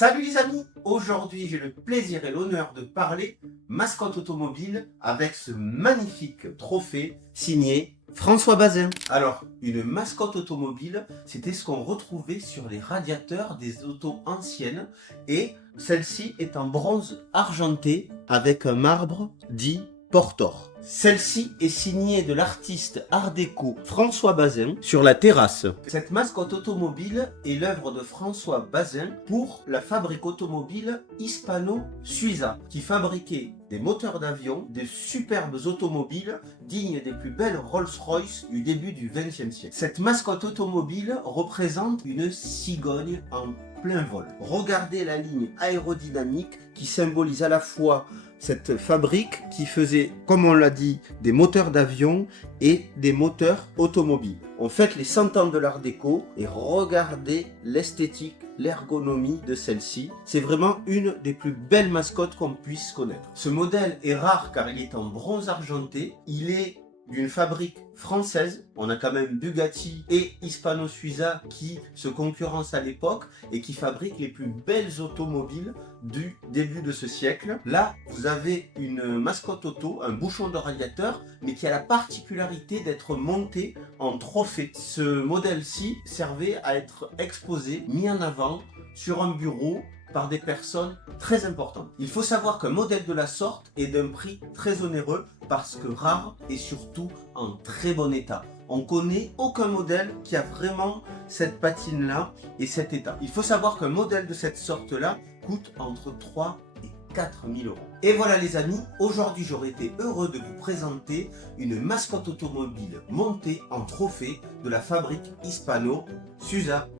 Salut les amis, aujourd'hui j'ai le plaisir et l'honneur de parler mascotte automobile avec ce magnifique trophée signé François Bazin. Alors, une mascotte automobile, c'était ce qu'on retrouvait sur les radiateurs des autos anciennes et celle-ci est en bronze argenté avec un marbre dit Portor. Celle-ci est signée de l'artiste art déco François Bazin sur la terrasse. Cette mascotte automobile est l'œuvre de François Bazin pour la fabrique automobile Hispano-Suiza qui fabriquait des moteurs d'avion, des superbes automobiles dignes des plus belles Rolls-Royce du début du XXe siècle. Cette mascotte automobile représente une cigogne en plein vol. Regardez la ligne aérodynamique qui symbolise à la fois cette fabrique qui faisait, comme on l'a dit, des moteurs d'avion et des moteurs automobiles. On fête les 100 ans de l'art déco et regardez l'esthétique, l'ergonomie de celle-ci. C'est vraiment une des plus belles mascottes qu'on puisse connaître. Ce modèle est rare car il est en bronze argenté. Il est d'une fabrique française. On a quand même Bugatti et Hispano-Suiza qui se concurrencent à l'époque et qui fabriquent les plus belles automobiles du début de ce siècle. Là, vous avez une mascotte auto, un bouchon de radiateur, mais qui a la particularité d'être monté en trophée. Ce modèle-ci servait à être exposé, mis en avant sur un bureau par des personnes très importantes. Il faut savoir qu'un modèle de la sorte est d'un prix très onéreux parce que rare et surtout en très bon état. On connaît aucun modèle qui a vraiment cette patine-là et cet état. Il faut savoir qu'un modèle de cette sorte-là coûte entre 3 et 4 000 euros. Et voilà les amis, aujourd'hui j'aurais été heureux de vous présenter une mascotte automobile montée en trophée de la fabrique Hispano-Suiza.